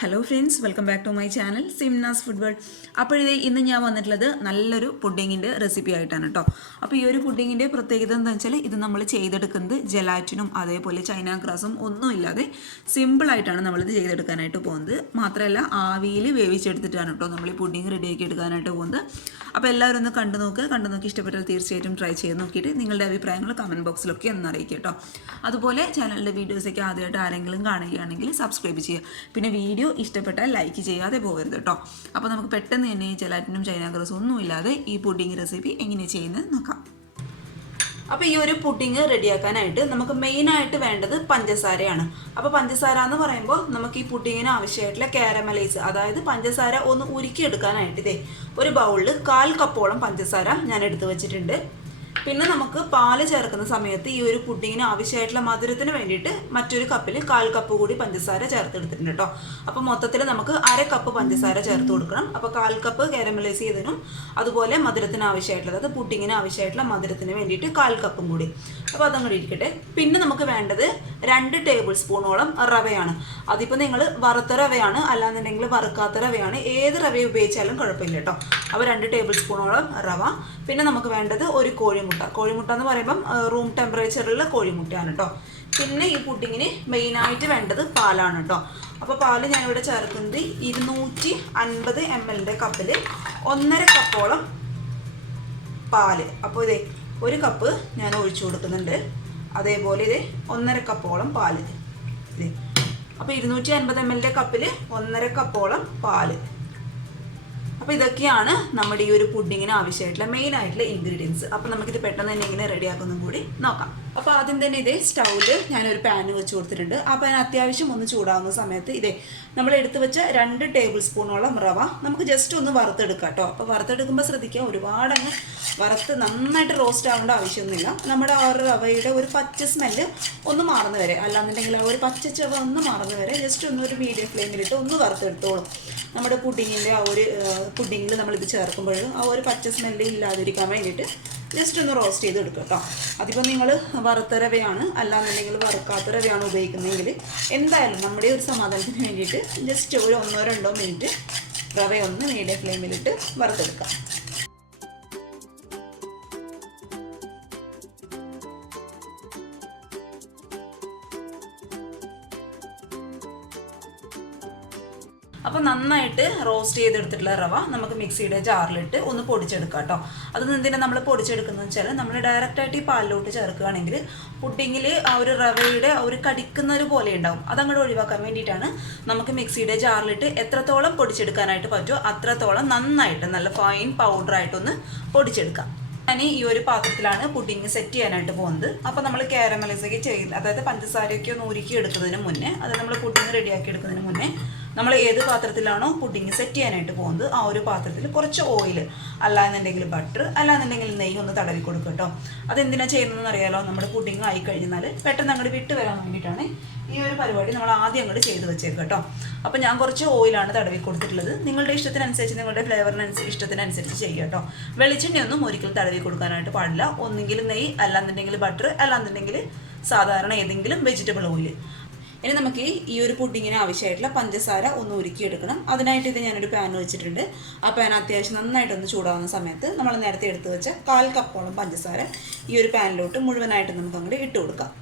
Hello friends, welcome back to my channel Simnas food world. അപ്പോൾ ഇന്ന് ഞാൻ വന്നിട്ടുള്ളത് നല്ലൊരു പുഡിങ്ങിൻ്റെ റെസിപ്പി ആയിട്ടാണ് കേട്ടോ. അപ്പോൾ ഈ ഒരു പുഡിങ്ങിൻ്റെ പ്രത്യേകത എന്താണെന്ന് വെച്ചാൽ ഇത് നമ്മൾ ചെയ്തെടുക്കുന്നത് ജലാറ്റിനും അതേപോലെ ചൈന ഗ്രാസും ഒന്നും ഇല്ലാതെ സിമ്പിളായിട്ടാണ് നമ്മളിത് ചെയ്തെടുക്കാനായിട്ട് പോകുന്നത്. മാത്രമല്ല ആവിയിൽ വേവിച്ചെടുത്തിട്ടാണ് കേട്ടോ നമ്മൾ ഈ പുഡിങ് റെഡിയാക്കി എടുക്കാനായിട്ട് പോകുന്നത്. അപ്പോൾ എല്ലാവരും ഒന്ന് കണ്ടു നോക്കി ഇഷ്ടപ്പെട്ടാൽ തീർച്ചയായിട്ടും ട്രൈ ചെയ്ത് നോക്കിയിട്ട് നിങ്ങളുടെ അഭിപ്രായങ്ങൾ കമൻറ്റ് ബോക്സിലൊക്കെ ഒന്ന് അറിയിക്കുക കേട്ടോ. അതുപോലെ ചാനലിൻ്റെ വീഡിയോസൊക്കെ ആദ്യമായിട്ട് ആരെങ്കിലും കാണുകയാണെങ്കിൽ സബ്സ്ക്രൈബ് ചെയ്യുക. പിന്നെ വീഡിയോ ഇഷ്ടപ്പെട്ടാൽ ലൈക്ക് ചെയ്യാതെ പോകരുത് കേട്ടോ. അപ്പോൾ നമുക്ക് പെട്ടെന്ന് തന്നെ ജലാറ്റിനും ചൈന ഗ്രാസും ഒന്നും ഇല്ലാതെ ഈ പുഡിങ് റെസിപ്പി എങ്ങനെ ചെയ്യുന്നത് നോക്കാം. അപ്പോൾ ഈ ഒരു പുഡിങ് റെഡിയാക്കാനായിട്ട് നമുക്ക് മെയിനായിട്ട് വേണ്ടത് പഞ്ചസാരയാണ്. അപ്പോൾ പഞ്ചസാര എന്ന് പറയുമ്പോൾ നമുക്ക് ഈ പുഡിങ്ങിന് ആവശ്യമായിട്ടുള്ള കാരമലൈസ്, അതായത് പഞ്ചസാര ഒന്ന് ഉരുക്കിയെടുക്കാനായിട്ട് ഇതേ ഒരു ബൗളിൽ 1/4 കപ്പോളം പഞ്ചസാര ഞാൻ എടുത്തു വെച്ചിട്ടുണ്ട്. പിന്നെ നമുക്ക് പാല് ചേർക്കുന്ന സമയത്ത് ഈ ഒരു പുഡിങ്ങിന് ആവശ്യമായിട്ടുള്ള മധുരത്തിന് വേണ്ടിയിട്ട് മറ്റൊരു കപ്പിൽ 1/4 കപ്പ് കൂടി പഞ്ചസാര ചേർത്തെടുത്തിട്ടുണ്ട് കേട്ടോ. അപ്പോൾ മൊത്തത്തിൽ നമുക്ക് 1/2 കപ്പ് പഞ്ചസാര ചേർത്ത് കൊടുക്കണം. അപ്പോൾ 1/4 കപ്പ് കാരമലൈസ് ചെയ്തതിനും അതുപോലെ മധുരത്തിന് ആവശ്യമായിട്ടുള്ളത്, അത് പുഡിങ്ങിന് ആവശ്യമായിട്ടുള്ള മധുരത്തിന് വേണ്ടിയിട്ട് 1/4 കപ്പും കൂടി. അപ്പോൾ അതങ്ങോട്ട് ഇരിക്കട്ടെ. പിന്നെ നമുക്ക് വേണ്ടത് 2 ടേബിൾ സ്പൂണോളം റവയാണ്. അതിപ്പോൾ നിങ്ങൾ വറുത്ത റവയാണ് അല്ലാന്നുണ്ടെങ്കിൽ വറുക്കാത്ത റവയാണ്, ഏത് റവ ഉപയോഗിച്ചാലും കുഴപ്പമില്ല കേട്ടോ. അപ്പോൾ 2 ടേബിൾ സ്പൂണോളം റവ. പിന്നെ നമുക്ക് വേണ്ടത് ഒരു കോഴിമുട്ട എന്ന് പറയുമ്പം റൂം ടെമ്പറേച്ചറിലുള്ള കോഴിമുട്ടയാണ് കേട്ടോ. പിന്നെ ഈ പുഡിങ്ങിന് മെയിനായിട്ട് വേണ്ടത് പാലാണ് കേട്ടോ. അപ്പോൾ പാല് ഞാനിവിടെ ചേർക്കുന്നത് 250 ml കപ്പിൽ 1.5 കപ്പോളം പാല്. അപ്പോൾ ഇതേ 1 കപ്പ് ഞാൻ ഒഴിച്ചു കൊടുക്കുന്നുണ്ട്. അതേപോലെ ഇതേ 1.5 കപ്പോളം പാല് ഇതേ. അപ്പോൾ 250 ml കപ്പിൽ 1.5 കപ്പോളം പാല്. അപ്പോൾ ഇതൊക്കെയാണ് നമ്മുടെ ഈ ഒരു പുഡിങ്ങിന് ആവശ്യമായിട്ടുള്ള മെയിൻ ആയിട്ടുള്ള ഇൻഗ്രീഡിയൻസ്. അപ്പോൾ നമുക്കിത് പെട്ടെന്ന് തന്നെ എങ്ങനെ റെഡിയാക്കുന്നതും കൂടി നോക്കാം. അപ്പോൾ ആദ്യം തന്നെ ഇതേ സ്റ്റൗവിൽ ഞാനൊരു പാൻ വെച്ച് കൊടുത്തിട്ടുണ്ട്. ആ പാൻ അത്യാവശ്യം ഒന്ന് ചൂടാകുന്ന സമയത്ത് ഇതേ നമ്മൾ എടുത്തു വെച്ച 2 ടേബിൾ സ്പൂണോളം റവ നമുക്ക് ജസ്റ്റ് ഒന്ന് വറുത്തെടുക്കാം കേട്ടോ. അപ്പോൾ വറുത്തെടുക്കുമ്പോൾ ശ്രദ്ധിക്കുക, ഒരുപാടങ്ങ് വറുത്ത് നന്നായിട്ട് റോസ്റ്റ് ആവേണ്ട ആവശ്യമൊന്നുമില്ല. നമ്മുടെ ആ ഒരു റവയുടെ ഒരു പച്ച സ്മെല്ല് ഒന്ന് മാറുന്ന വരെ, അല്ലാന്നുണ്ടെങ്കിൽ ആ ഒരു പച്ച ചവ ഒന്ന് മാറുന്ന വരെ ജസ്റ്റ് ഒന്ന് ഒരു മീഡിയം ഫ്ലെയിമിലിട്ട് ഒന്ന് വറുത്തെടുത്തോളും. നമ്മുടെ പുഡിങ്ങിൻ്റെ ആ ഒരു പുഡിങ്ങിൽ നമ്മളിത് ചേർക്കുമ്പോഴും ആ ഒരു പച്ച സ്മെല്ല് ഇല്ലാതിരിക്കാൻ വേണ്ടിയിട്ട് ജസ്റ്റ് ഒന്ന് റോസ്റ്റ് ചെയ്ത് എടുക്കുക കേട്ടോ. അതിപ്പോൾ നിങ്ങൾ വറുത്ത റവയാണ് അല്ലാന്നുണ്ടെങ്കിൽ വറുക്കാത്ത റവയാണ് ഉപയോഗിക്കുന്നതെങ്കിൽ എന്തായാലും നമ്മുടെ ഒരു സമാധാനത്തിന് വേണ്ടിയിട്ട് ജസ്റ്റ് ഒരു 1-2 മിനിറ്റ് റവയൊന്ന് മീഡിയം ഫ്ലെയിമിലിട്ട് വറുത്തെടുക്കാം. അപ്പോൾ നന്നായിട്ട് റോസ്റ്റ് ചെയ്തെടുത്തിട്ടുള്ള റവ നമുക്ക് മിക്സിയുടെ ജാറിലിട്ട് ഒന്ന് പൊടിച്ചെടുക്കാം കേട്ടോ. അത് എന്തിനാണ് നമ്മൾ പൊടിച്ചെടുക്കുന്നത് വെച്ചാൽ നമ്മൾ ഡയറക്റ്റായിട്ട് ഈ പാലിലോട്ട് ചേർക്കുകയാണെങ്കിൽ പുഡിങ്ങിൽ ആ ഒരു റവയുടെ ആ ഒരു കടിക്കുന്നത് പോലെ ഉണ്ടാവും. അതങ്ങോട്ട് ഒഴിവാക്കാൻ വേണ്ടിയിട്ടാണ് നമുക്ക് മിക്സിയുടെ ജാറിലിട്ട് എത്രത്തോളം പൊടിച്ചെടുക്കാനായിട്ട് പറ്റുമോ അത്രത്തോളം നന്നായിട്ട് നല്ല ഫൈൻ പൗഡറായിട്ടൊന്ന് പൊടിച്ചെടുക്കാം. ഞാൻ ഈ ഒരു പാത്രത്തിലാണ് പുഡിങ് സെറ്റ് ചെയ്യാനായിട്ട് പോകുന്നത്. അപ്പോൾ നമ്മൾ കാരമലൈസൊക്കെ ചെയ്യുന്നത്, അതായത് പഞ്ചസാരയൊക്കെ ഒന്ന് ഉരുക്കി എടുക്കുന്നതിന് മുന്നേ, അതായത് നമ്മൾ പുഡിങ് റെഡിയാക്കി എടുക്കുന്നതിന് മുന്നേ നമ്മൾ ഏത് പാത്രത്തിലാണോ പുഡിങ് സെറ്റ് ചെയ്യാനായിട്ട് പോകുന്നത് ആ ഒരു പാത്രത്തിൽ കുറച്ച് ഓയിൽ, അല്ലാന്നുണ്ടെങ്കിൽ ബട്ടർ, അല്ലാന്നുണ്ടെങ്കിൽ നെയ്യ് ഒന്ന് തടവി കൊടുക്കുക കേട്ടോ. അതെന്തിനാണ് ചെയ്യുന്നതെന്ന് അറിയാലോ, നമ്മുടെ പുഡിങ് ആയി കഴിഞ്ഞാൽ പെട്ടെന്ന് അങ്ങോട്ട് വിട്ട് വരാൻ വേണ്ടിയിട്ടാണ് ഈ ഒരു പരിപാടി നമ്മൾ ആദ്യം അങ്ങോട്ട് ചെയ്ത് വെച്ചേക്കുക കേട്ടോ. അപ്പോൾ ഞാൻ കുറച്ച് ഓയിലാണ് തടവി കൊടുത്തിട്ടുള്ളത്. നിങ്ങളുടെ ഇഷ്ടത്തിനനുസരിച്ച്, നിങ്ങളുടെ ഇഷ്ടത്തിനനുസരിച്ച് ചെയ്യുക കേട്ടോ. വെളിച്ചെണ്ണയൊന്നും ഒരിക്കലും തടവി കൊടുക്കാനായിട്ട് പാടില്ല. ഒന്നുകിൽ നെയ്യ്, അല്ലാന്നുണ്ടെങ്കിൽ ബട്ടർ, അല്ലാന്നുണ്ടെങ്കിൽ സാധാരണ ഏതെങ്കിലും വെജിറ്റബിൾ ഓയിൽ. ഇനി നമുക്ക് ഈ ഒരു പുഡിങ്ങിന് ആവശ്യമായിട്ടുള്ള പഞ്ചസാര ഒന്ന് ഉരുക്കിയെടുക്കണം. അതിനായിട്ട് ഇത് ഞാനൊരു പാൻ വെച്ചിട്ടുണ്ട്. ആ പാൻ അത്യാവശ്യം നന്നായിട്ടൊന്ന് ചൂടാവുന്ന സമയത്ത് നമ്മൾ നേരത്തെ എടുത്ത് വെച്ച 1/4 കപ്പോളം പഞ്ചസാര ഈ ഒരു പാനിലോട്ട് മുഴുവനായിട്ട് നമുക്ക് അങ്ങോട്ട് ഇട്ട് കൊടുക്കാം.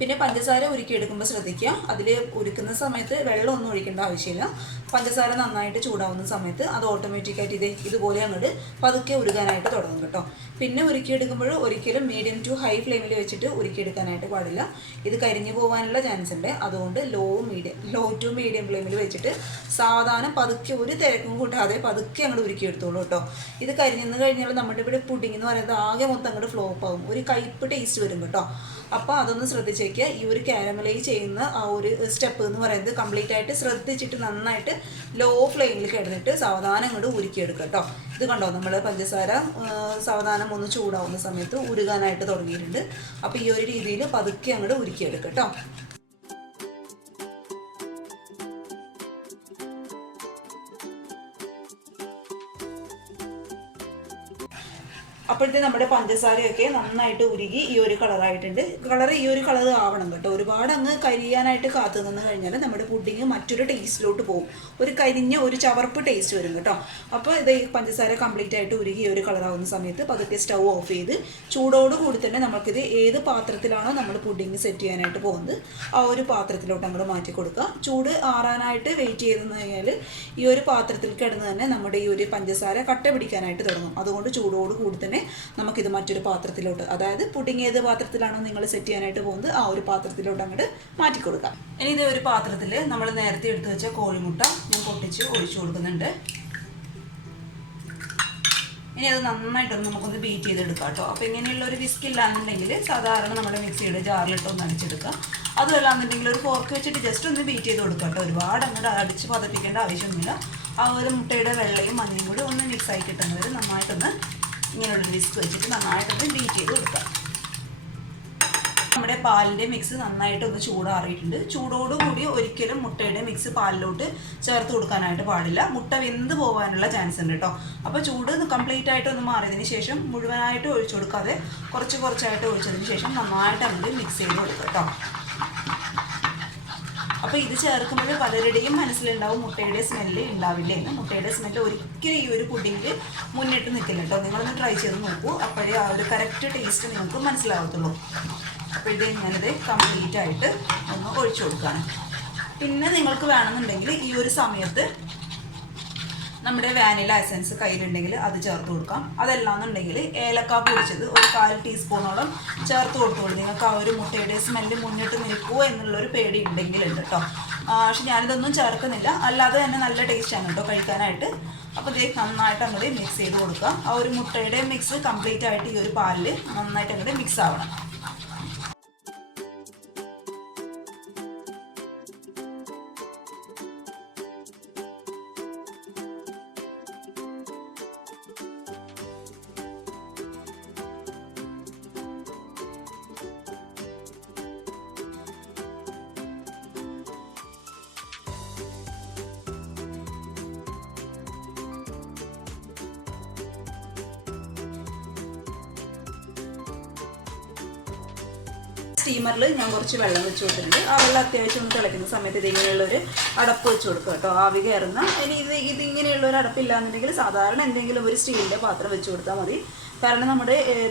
പിന്നെ പഞ്ചസാര ഉരുക്കിയെടുക്കുമ്പോൾ ശ്രദ്ധിക്കുക, അതിൽ ഉരുക്കുന്ന സമയത്ത് വെള്ളമൊന്നും ഒഴിക്കേണ്ട ആവശ്യമില്ല. പഞ്ചസാര നന്നായിട്ട് ചൂടാവുന്ന സമയത്ത് അത് ഓട്ടോമാറ്റിക്കായിട്ട് ഇതുപോലെ അങ്ങോട്ട് പതുക്കെ ഉരുകാനായിട്ട് തുടങ്ങും കേട്ടോ. പിന്നെ ഉരുക്കിയെടുക്കുമ്പോൾ ഒരിക്കലും മീഡിയം ടു ഹൈ ഫ്ലെയിമിൽ വെച്ചിട്ട് ഉരുക്കിയെടുക്കാനായിട്ട് പാടില്ല. ഇത് കരിഞ്ഞു പോകാനുള്ള ചാൻസ് ഉണ്ട്. അതുകൊണ്ട് ലോ ടു മീഡിയം ഫ്ലെയിമിൽ വെച്ചിട്ട് സാവധാനം പതുക്കെ, ഒരു തിരക്കും കൂട്ടാതെ പതുക്കെ അങ്ങോട്ട് ഉരുക്കിയെടുത്തോളൂ കേട്ടോ. ഇത് കരിഞ്ഞെന്ന് കഴിഞ്ഞാൽ നമ്മുടെ ഇവിടെ പുഡിങ് എന്ന് പറയുന്നത് ആകെ മൊത്തം അങ്ങോട്ട് ഫ്ലോപ്പ് ആകും, ഒരു കയ്പ്പ് ടേസ്റ്റ് വരും കേട്ടോ. അപ്പോൾ അതൊന്ന് ശ്രദ്ധിച്ചേക്കുക. ഈ ഒരു കാരമലൈസ് ചെയ്യുന്ന ആ ഒരു സ്റ്റെപ്പ് എന്ന് പറയുന്നത് കംപ്ലീറ്റ് ആയിട്ട് ശ്രദ്ധിച്ചിട്ട് നന്നായിട്ട് ലോ ഫ്ലെയിമിൽ കിടന്നിട്ട് സാവധാനം അങ്ങോട്ട് ഉരുക്കിയെടുക്കുക കേട്ടോ. ഇത് കണ്ടോ, നമ്മൾ പഞ്ചസാര സാവധാനം ഒന്ന് ചൂടാവുന്ന സമയത്ത് ഉരുകാനായിട്ട് തുടങ്ങിയിട്ടുണ്ട്. അപ്പോൾ ഈ ഒരു രീതിയിൽ പതുക്കെ അങ്ങോട്ട് ഉരുക്കിയെടുക്കുക കേട്ടോ. അപ്പോഴത്തെ നമ്മുടെ പഞ്ചസാരയൊക്കെ നന്നായിട്ട് ഉരുകി ഈ ഒരു കളറായിട്ടുണ്ട്. ഈ ഒരു കളർ ആവണം കേട്ടോ. ഒരുപാട് അങ്ങ് കരിയാനായിട്ട് കാത്തു നിന്ന് കഴിഞ്ഞാൽ നമ്മുടെ പുഡിങ് മറ്റൊരു ടേസ്റ്റിലോട്ട് പോകും. ഒരു കരിഞ്ഞ ഒരു ചവർപ്പ് ടേസ്റ്റ് വരും കേട്ടോ. അപ്പോൾ ഇത് പഞ്ചസാര കംപ്ലീറ്റ് ആയിട്ട് ഉരുകി ഈ ഒരു കളറാവുന്ന സമയത്ത് പതുക്കെ സ്റ്റൗ ഓഫ് ചെയ്ത് ചൂടോടുകൂടി തന്നെ നമുക്കിത് ഏത് പാത്രത്തിലാണോ നമ്മൾ പുഡിങ് സെറ്റ് ചെയ്യാനായിട്ട് പോകുന്നത് ആ ഒരു പാത്രത്തിലോട്ട് അങ്ങോട്ട് മാറ്റി കൊടുക്കുക. ചൂട് ആറാനായിട്ട് വെയിറ്റ് ചെയ്തെന്ന് കഴിഞ്ഞാൽ ഈ ഒരു പാത്രത്തിൽ കിടന്ന് തന്നെ നമ്മുടെ ഈ ഒരു പഞ്ചസാര കട്ട പിടിക്കാനായിട്ട് തുടങ്ങും. അതുകൊണ്ട് ചൂടോടുകൂടി തന്നെ നമുക്കിത് മറ്റൊരു പാത്രത്തിലോട്ട്, അതായത് പുഡിങ് ഏത് പാത്രത്തിലാണോ നിങ്ങൾ സെറ്റ് ചെയ്യാനായിട്ട് പോകുന്നത് ആ ഒരു പാത്രത്തിലോട്ട് അങ്ങോട്ട് മാറ്റി കൊടുക്കാം. ഇനി ഇത് ഒരു പാത്രത്തിൽ നമ്മൾ നേരത്തെ എടുത്തു വെച്ച കോഴിമുട്ട ഞാൻ പൊട്ടിച്ച് ഒഴിച്ചു കൊടുക്കുന്നുണ്ട്. ഇനി അത് നന്നായിട്ടൊന്ന് നമുക്കൊന്ന് ബീറ്റ് ചെയ്തെടുക്കാം കേട്ടോ. അപ്പോൾ ഇങ്ങനെയുള്ള ഒരു വിസ്ക് ഇല്ലാന്നുണ്ടെങ്കിൽ സാധാരണ നമ്മുടെ മിക്സിയുടെ ജാറിലിട്ടൊന്ന് അടിച്ചെടുക്കുക. അതുമല്ലാന്നുണ്ടെങ്കിൽ ഒരു ഫോർക്ക് വെച്ചിട്ട് ജസ്റ്റ് ഒന്ന് ബീറ്റ് ചെയ്ത് കൊടുക്കുക കേട്ടോ. ഒരുപാട് അങ്ങോട്ട് അടിച്ച് പതപ്പിക്കേണ്ട ആവശ്യമൊന്നുമില്ല. ആ ഒരു മുട്ടയുടെ വെള്ളയും മഞ്ഞയും കൂടി ഒന്ന് മിക്സായി കിട്ടുന്നത് നന്നായിട്ടൊന്ന് ഇങ്ങനെയുള്ള വിസ്ക് വെച്ചിട്ട് നന്നായിട്ടൊന്ന് ബീറ്റ് ചെയ്ത് കൊടുക്കുക. നമ്മുടെ പാലിൻ്റെ മിക്സ് നന്നായിട്ടൊന്ന് ചൂടാറിയിട്ടുണ്ട്. ചൂടോടുകൂടി ഒരിക്കലും മുട്ടയുടെ മിക്സ് പാലിലോട്ട് ചേർത്ത് കൊടുക്കാനായിട്ട് പാടില്ല. മുട്ട വെന്ത് പോകാനുള്ള ചാൻസ് ഉണ്ട് കേട്ടോ. അപ്പോൾ ചൂട് കംപ്ലീറ്റ് ആയിട്ടൊന്ന് മാറിയതിന് ശേഷം മുഴുവനായിട്ട് ഒഴിച്ചു കൊടുക്കാതെ കുറച്ചായിട്ട് ഒഴിച്ചതിന് ശേഷം നന്നായിട്ട് അങ്ങോട്ട് മിക്സ് ചെയ്ത് കൊടുക്കുക കേട്ടോ. അപ്പോൾ ഇത് ചേർക്കുമ്പോൾ പലരുടെയും മനസ്സിലുണ്ടാവും മുട്ടയുടെ സ്മെല്ല് ഉണ്ടാവില്ല എന്ന്. മുട്ടയുടെ സ്മെല്ല് ഒരിക്കലും ഈ ഒരു പുഡിങ്ങിൽ മുന്നിട്ട് നിൽക്കില്ല കേട്ടോ. നിങ്ങളൊന്ന് ട്രൈ ചെയ്ത് നോക്കൂ. അപ്പോഴേ ആ ഒരു കറക്റ്റ് ടേസ്റ്റ് നിങ്ങൾക്ക് മനസ്സിലാവത്തുള്ളൂ. അപ്പോൾ ഇത് ഞാനിത് കംപ്ലീറ്റ് ആയിട്ട് ഒന്ന് ഒഴിച്ചു കൊടുക്കുകയാണ്. പിന്നെ നിങ്ങൾക്ക് വേണമെന്നുണ്ടെങ്കിൽ ഈ ഒരു സമയത്ത് നമ്മുടെ വാനില എസൻസ് കയ്യിലുണ്ടെങ്കിൽ അത് ചേർത്ത് കൊടുക്കാം. അതല്ലാന്നുണ്ടെങ്കിൽ ഏലക്ക പൊടിച്ചത് ഒരു 1/4 ടീസ്പൂണോളം ചേർത്ത് കൊടുത്തോളൂ. നിങ്ങൾക്ക് ആ ഒരു മുട്ടയുടെ സ്മെല്ല് മുന്നിട്ട് നിൽക്കുമോ എന്നുള്ളൊരു പേടി ഉണ്ടെങ്കിലുണ്ട് കേട്ടോ. പക്ഷെ ഞാനിതൊന്നും ചേർക്കുന്നില്ല, അല്ലാതെ തന്നെ നല്ല ടേസ്റ്റാണ് കേട്ടോ കഴിക്കാനായിട്ട്. അപ്പോൾ ഇത് നന്നായിട്ട് അങ്ങോട്ട് മിക്സ് ചെയ്ത് കൊടുക്കുക. ആ ഒരു മുട്ടയുടെ മിക്സ് കംപ്ലീറ്റ് ആയിട്ട് ഈ ഒരു പാലിൽ നന്നായിട്ട് അങ്ങോട്ട് മിക്സ് ആവണം. സ്റ്റീമറിൽ ഞാൻ കുറച്ച് വെള്ളം വെച്ച് കൊടുത്തിട്ടുണ്ട്. ആ വെള്ളം അത്യാവശ്യം ഒന്ന് തിളയ്ക്കുന്ന സമയത്ത് ഇതിങ്ങനെയുള്ളൊരു അടപ്പ് വെച്ച് കൊടുക്കുക കേട്ടോ. ആവി കയറുന്ന. ഇനി ഇതിങ്ങനെയുള്ളൊരു അടപ്പില്ലാന്നുണ്ടെങ്കിൽ സാധാരണ എന്തെങ്കിലും ഒരു സ്റ്റീലിൻ്റെ പാത്രം വെച്ച് കൊടുത്താൽ മതി. കാരണം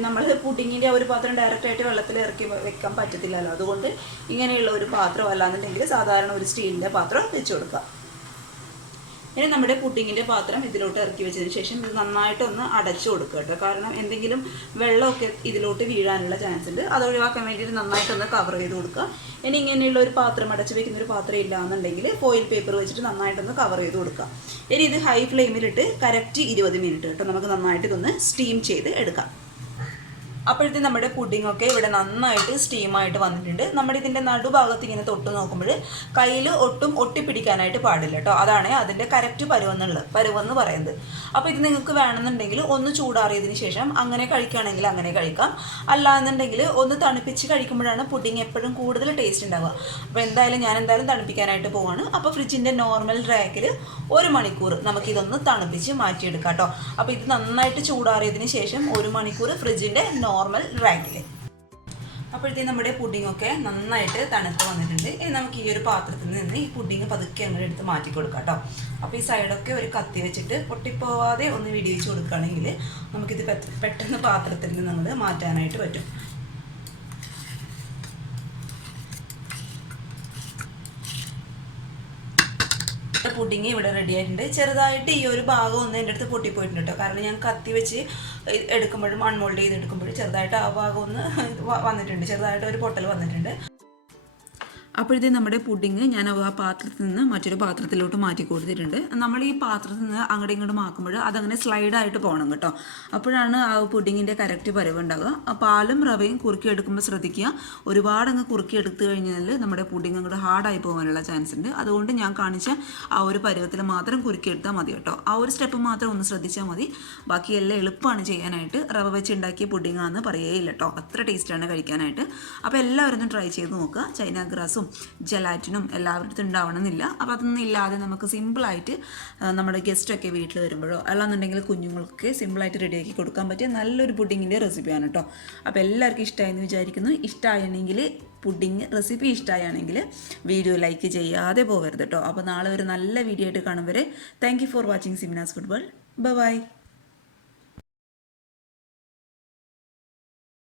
നമ്മൾ പുഡിങ്ങിൻ്റെ ആ ഒരു പാത്രം ഡയറക്റ്റായിട്ട് വെള്ളത്തിൽ ഇറക്കി വെക്കാൻ പറ്റത്തില്ലല്ലോ. അതുകൊണ്ട് ഇങ്ങനെയുള്ള ഒരു പാത്രം അല്ലാന്നുണ്ടെങ്കിൽ സാധാരണ ഒരു സ്റ്റീലിൻ്റെ പാത്രം വെച്ച് കൊടുക്കുക. ഇനി നമ്മുടെ പുഡിങ്ങിൻ്റെ പാത്രം ഇതിലോട്ട് ഇറക്കി വെച്ചതിന് ശേഷം ഇത് നന്നായിട്ടൊന്ന് അടച്ചു കൊടുക്കുക കേട്ടോ. കാരണം എന്തെങ്കിലും വെള്ളമൊക്കെ ഇതിലോട്ട് വീഴാനുള്ള ചാൻസ് ഉണ്ട്. അത് ഒഴിവാക്കാൻ വേണ്ടിയിട്ട് നന്നായിട്ടൊന്ന് കവർ ചെയ്ത് കൊടുക്കുക. ഇനി ഇങ്ങനെയുള്ള ഒരു പാത്രം അടച്ചു വെക്കുന്ന ഒരു പാത്രം ഇല്ല എന്നുണ്ടെങ്കിൽ ഫോയിൽ പേപ്പർ വെച്ചിട്ട് നന്നായിട്ടൊന്ന് കവർ ചെയ്ത് കൊടുക്കുക. ഇനി ഇത് ഹൈ ഫ്ലെയിമിലിട്ട് കറക്റ്റ് 20 മിനിറ്റ് കേട്ടോ നമുക്ക് നന്നായിട്ട് ഇതൊന്ന് സ്റ്റീം ചെയ്ത് എടുക്കാം. അപ്പോഴത്തെ നമ്മുടെ പുഡിങ്ങൊക്കെ ഇവിടെ നന്നായിട്ട് സ്റ്റീമായിട്ട് വന്നിട്ടുണ്ട്. നമ്മുടെ ഇതിൻ്റെ നടുഭാഗത്ത് ഇങ്ങനെ തൊട്ട് നോക്കുമ്പോൾ കയ്യിൽ ഒട്ടും ഒട്ടിപ്പിടിക്കാനായിട്ട് പാടില്ല കേട്ടോ. അതാണ് അതിൻ്റെ കറക്റ്റ് പരുവെന്ന് പറയുന്നത്. അപ്പോൾ ഇത് നിങ്ങൾക്ക് വേണമെന്നുണ്ടെങ്കിൽ ഒന്ന് ചൂടാറിയതിന് ശേഷം അങ്ങനെ കഴിക്കുകയാണെങ്കിൽ അങ്ങനെ കഴിക്കാം. അല്ലാന്നുണ്ടെങ്കിൽ ഒന്ന് തണുപ്പിച്ച് കഴിക്കുമ്പോഴാണ് പുഡിങ് എപ്പോഴും കൂടുതൽ ടേസ്റ്റ് ഉണ്ടാവുക. അപ്പോൾ ഞാൻ എന്തായാലും തണുപ്പിക്കാനായിട്ട് പോവാണ്. അപ്പോൾ ഫ്രിഡ്ജിൻ്റെ നോർമൽ റാക്കിൽ 1 മണിക്കൂർ നമുക്കിതൊന്ന് തണുപ്പിച്ച് മാറ്റിയെടുക്കാം കേട്ടോ. അപ്പോൾ ഇത് നന്നായിട്ട് ചൂടാറിയതിന് ശേഷം 1 മണിക്കൂർ ഫ്രിഡ്ജിൻ്റെ നോർമൽ റാക്കിൽ. അപ്പോഴത്തേക്കും നമ്മുടെ പുഡിങ്ങൊക്കെ നന്നായിട്ട് തണുത്ത് വന്നിട്ടുണ്ട്. ഇനി നമുക്ക് ഈ ഒരു പാത്രത്തിൽ നിന്ന് ഈ പുഡിങ് പതുക്കെ അങ്ങോട്ട് എടുത്ത് മാറ്റി കൊടുക്കാം കേട്ടോ. അപ്പോൾ ഈ സൈഡൊക്കെ ഒരു കത്തി വെച്ചിട്ട് പൊട്ടിപ്പോവാതെ ഒന്ന് വിടിയിച്ച് കൊടുക്കുകയാണെങ്കിൽ നമുക്കിത് പെട്ടെന്ന് പാത്രത്തിൽ നിന്ന് നമ്മൾ മാറ്റാനായിട്ട് പറ്റും. പുഡിങ് ഇവിടെ റെഡി ആയിട്ടുണ്ട്. ചെറുതായിട്ട് ഈ ഒരു ഭാഗം ഒന്ന് എൻ്റെ അടുത്ത് പൊട്ടിപ്പോയിട്ടുണ്ട് കേട്ടോ. കാരണം ഞാൻ കത്തി വെച്ച് എടുക്കുമ്പോഴും അൺമോൾഡ് ചെയ്ത് എടുക്കുമ്പോഴും ചെറുതായിട്ട് ആ ഭാഗം ഒന്ന് വന്നിട്ടുണ്ട്, ചെറുതായിട്ട് ഒരു പൊട്ടൽ വന്നിട്ടുണ്ട്. അപ്പോഴത്തേക്കും നമ്മുടെ പുഡിങ് ഞാൻ ആ പാത്രത്തിൽ നിന്ന് മറ്റൊരു പാത്രത്തിലോട്ട് മാറ്റി കൊടുത്തിട്ടുണ്ട്. നമ്മൾ ഈ പാത്രത്തിൽ നിന്ന് അങ്ങോട്ടും ഇങ്ങോട്ടും ആക്കുമ്പോൾ അതങ്ങനെ സ്ലൈഡായിട്ട് പോകണം കേട്ടോ. അപ്പോഴാണ് ആ പുഡിങ്ങിൻ്റെ കറക്റ്റ് പരുവുണ്ടാകുക. പാലും റവയും കുറുക്കിയെടുക്കുമ്പോൾ ശ്രദ്ധിക്കുക. ഒരുപാട് അങ്ങ് കുറുക്കിയെടുത്ത് കഴിഞ്ഞാൽ നമ്മുടെ പുഡിങ് അങ്ങോട്ട് ഹാർഡായി പോകാനുള്ള ചാൻസ് ഉണ്ട്. അതുകൊണ്ട് ഞാൻ കാണിച്ച ആ ഒരു പരുവത്തിൽ മാത്രം കുറുക്കിയെടുത്താൽ മതി കേട്ടോ. ആ ഒരു സ്റ്റെപ്പ് മാത്രം ഒന്ന് ശ്രദ്ധിച്ചാൽ മതി. ബാക്കിയെല്ലാം എളുപ്പമാണ് ചെയ്യാനായിട്ട്. റവ വെച്ച് ഉണ്ടാക്കിയ പുഡിങ്ങാണെന്ന് പറയുകയില്ല കേട്ടോ. അത്ര ടേസ്റ്റാണ് കഴിക്കാനായിട്ട്. അപ്പോൾ എല്ലാവരും ഒന്ന് ട്രൈ ചെയ്ത് നോക്കുക. ചൈന ഗ്രാസും ജലാറ്റിനും എല്ലാവരുടെ അടുത്തും ഉണ്ടാവണമെന്നില്ല. അപ്പോൾ അതൊന്നും ഇല്ലാതെ നമുക്ക് സിമ്പിളായിട്ട് നമ്മുടെ ഗസ്റ്റൊക്കെ വീട്ടിൽ വരുമ്പോഴോ അല്ലാന്നുണ്ടെങ്കിൽ കുഞ്ഞുങ്ങൾക്കൊക്കെ സിമ്പിളായിട്ട് റെഡിയാക്കി കൊടുക്കാൻ പറ്റിയ നല്ലൊരു പുഡിങ്ങിൻ്റെ റെസിപ്പിയാണ് കേട്ടോ. അപ്പോൾ എല്ലാവർക്കും ഇഷ്ടമായെന്ന് വിചാരിക്കുന്നു. ഇഷ്ടമായെങ്കിൽ പുഡിങ് റെസിപ്പി ഇഷ്ടമായാണെങ്കിൽ വീഡിയോ ലൈക്ക് ചെയ്യാതെ പോകരുത് കേട്ടോ. അപ്പോൾ നാളെ ഒരു നല്ല വീഡിയോ ആയിട്ട് കാണും വരെ thank you for watching Simnas food world. By.